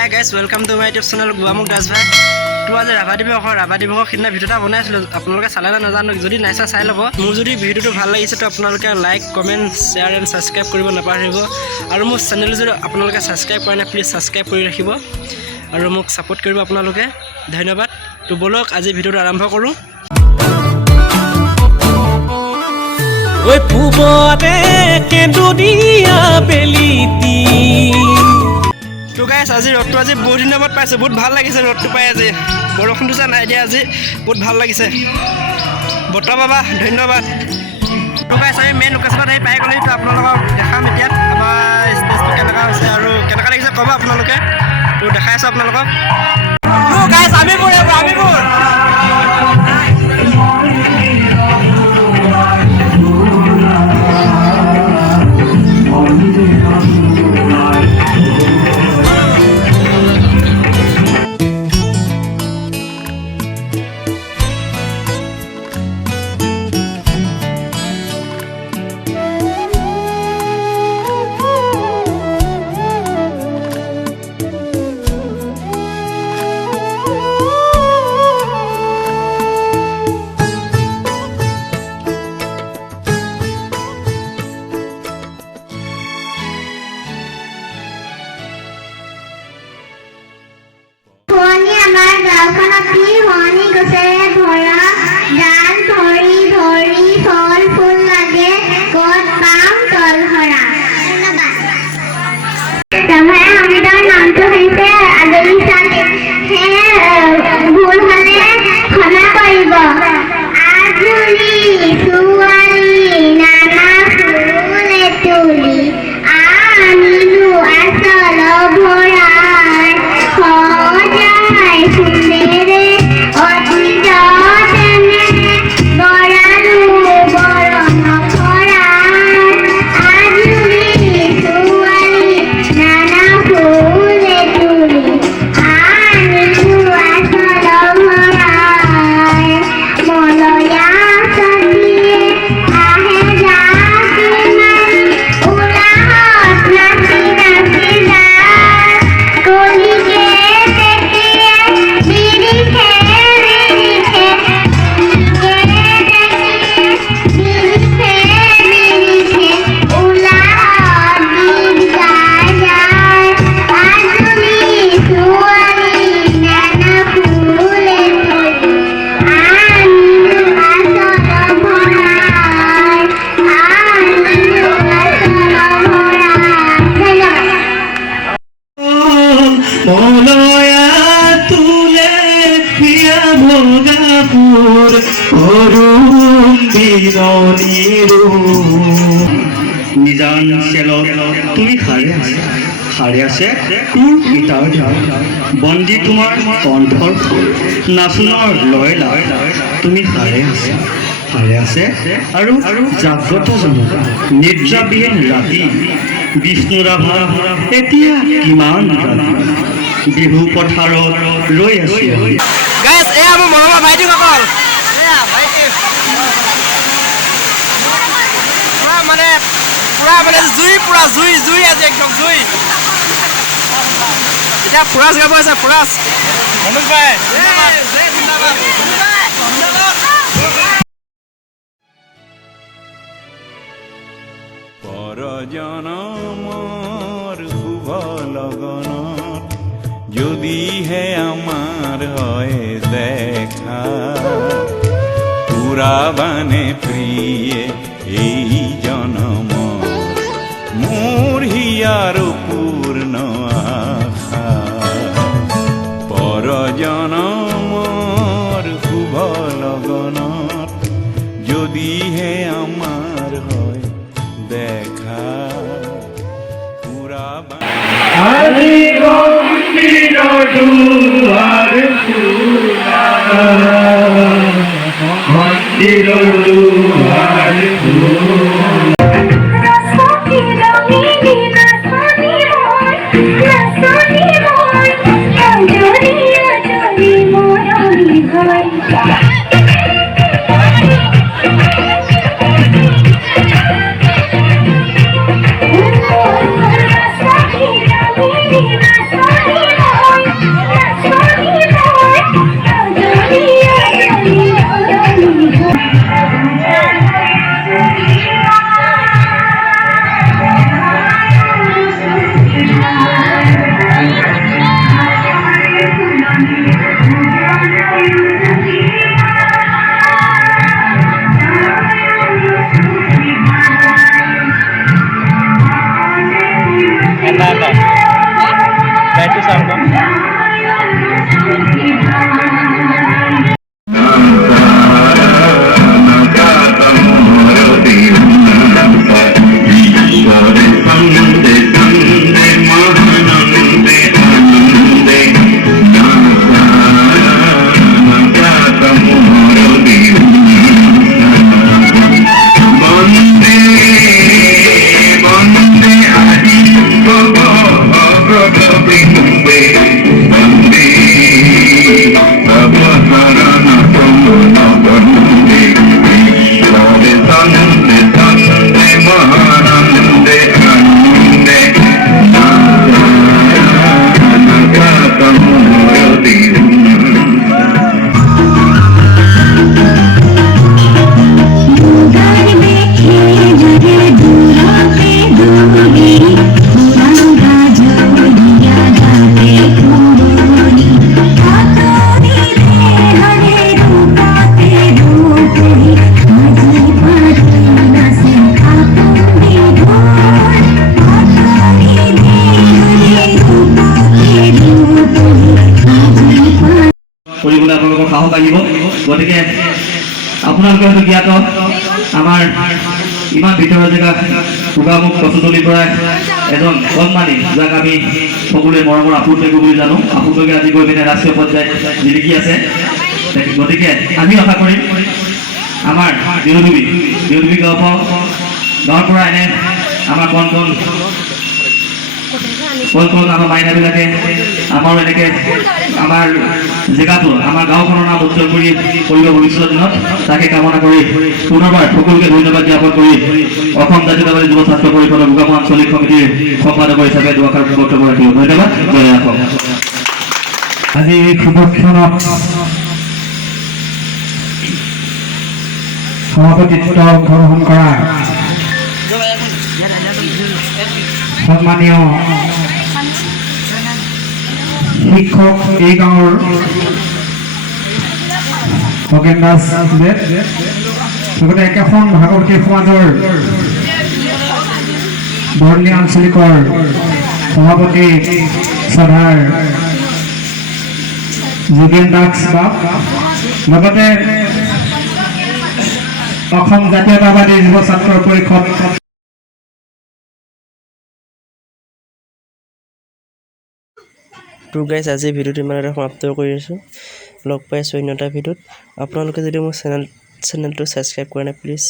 High guys welcome to my YouTube channel Goramukh Das ভাই। তো আজি ৰাভা দিৱসৰ সিদিনা ভিডিঅ' এটা বনাইছিলোঁ, আপোনালোকে চালে নে নাজানো, যদি নাইচা চাই ল'ব। মোৰ যদি ভিডিঅ'টো ভাল লাগিছে তো আপোনালোকে like comment share and subscribe কৰিব নাপাহৰিব। আৰু মোৰ চেনেল যদি আপোনালোকে ছাবস্ক্ৰাইব কৰা নাই প্লিজ ছাবস্ক্ৰাইব কৰি ৰাখিব আৰু মোক ছাপোৰ্ট কৰিব আপোনালোকে। ধন্যবাদ। তো বলক আজি ভিডিঅ'টো আৰম্ভ কৰোঁ। ঐ পূবতে কেন্দুনীয়া বেলিটি। তো গাইছ আজি ৰ'দটো আজি বহুত দিনৰ মূৰত পাইছোঁ, বহুত ভাল লাগিছে ৰ'দটো পাই। আজি বৰষুণটো চা নাই দিয়া, আজি বহুত ভাল লাগিছে। বতৰ বাবা ধন্যবাদ। তো গাইছ আমি মেইন লোকেশ্যনত আহি পাই গ'লি। তো আপোনালোকক দেখাম এতিয়া আমাৰ ষ্টেজটো কেনেকুৱা হৈছে আৰু কেনেকুৱা লাগিছে ক'ব আপোনালোকে। তো দেখাই আছোঁ আপোনালোকক। তো গাইছ আমিবোৰ নিজান চেলত তুমি হাৰে আছে তোৰ গীতাৰ বন্দী তোমাৰ কণ্ঠৰ নাচোনৰ লয় লয় তুমি হাৰে আছে আৰু জাগ্ৰত জনতা নিদ্ৰাবিহীন ৰাতি বিষ্ণু ৰাভা এতিয়া কিমান বিহু পথাৰত ৰৈ আছে। গাইছ এয়া মোৰ মৰমৰ ভাইটিসকল, মানে পুৰা জুই আজি একদম জুই। এতিয়া ফুৰাজ গাব আছে, ফুৰাজ মনোজ ভাই পৰজনমৰ শুভ লগনত যদিহে আমাৰ হয় দেখা, পুৰাবানে প্ৰিয়ে এই জনম মোৰ হিয়াৰ পূৰ্ণ আশা। পৰজনমৰ শুভ লগনত যদিহে আমাৰ হয় দেখা, পুৰাবানে Thank you. লাগিব। গতিকে আপোনালোকে হয়তো জ্ঞাত আমাৰ ইমান ভিতৰৰ জেগা গোগামুখ কচুতলিৰ পৰা এজন কণমানি যাক আমি সকলোৱে মৰমৰ আপুত পেগু বুলি জানো, আপুত পেগুৱে আজি গৈ পিনে ৰাষ্ট্ৰীয় পৰ্যায়ত জিলিকি আছে। গতিকে আমি আশা কৰিম আমাৰ দেউধুবি গাঁৱৰ পৰা এনে আমাৰ কণ আমাৰ মাইনাবিলাকে আমাৰো এনেকৈ আমাৰ জেগাটো আমাৰ গাঁওখনৰ নাম উজ্জ্বল কৰি কৰিব ভৱিষ্যত দিনত, তাকে কামনা কৰি পুনৰবাৰ সকলোকে ধন্যবাদ জ্ঞাপন কৰি অসম জাতীয়তাবাদী যুৱ ছাত্ৰ পৰিষদৰ গোগামুখ আঞ্চলিক সমিতিৰ সম্পাদক হিচাপে দুআষাৰ বক্তব্য ৰাখিলোঁ। ধন্যবাদ। জয় অসম। আজি এই সুদক্ষণত সভাপতিত্ব গ্ৰহণ কৰা সন্মানীয় শিক্ষক এই গাঁৱৰ খগেন দাস লগতে একেখন ভাগৱতী সমাজৰ বৰ্ণীয় আঞ্চলিকৰ সভাপতি শ্ৰদ্ধাৰ যোগেন দাস বাপ, লগতে অসম জাতীয়তাবাদী যুৱ ছাত্ৰ পৰিষদ তো গাইজ আজিৰ ভিডিঅ'টো ইমানতে সমাপ্ত কৰি আছোঁ। লগ পাই আছোঁ অন্য এটা ভিডিঅ'ত। আপোনালোকে যদি মোৰ চেনেলটো ছাবস্ক্ৰাইব কৰা নাই প্লিজ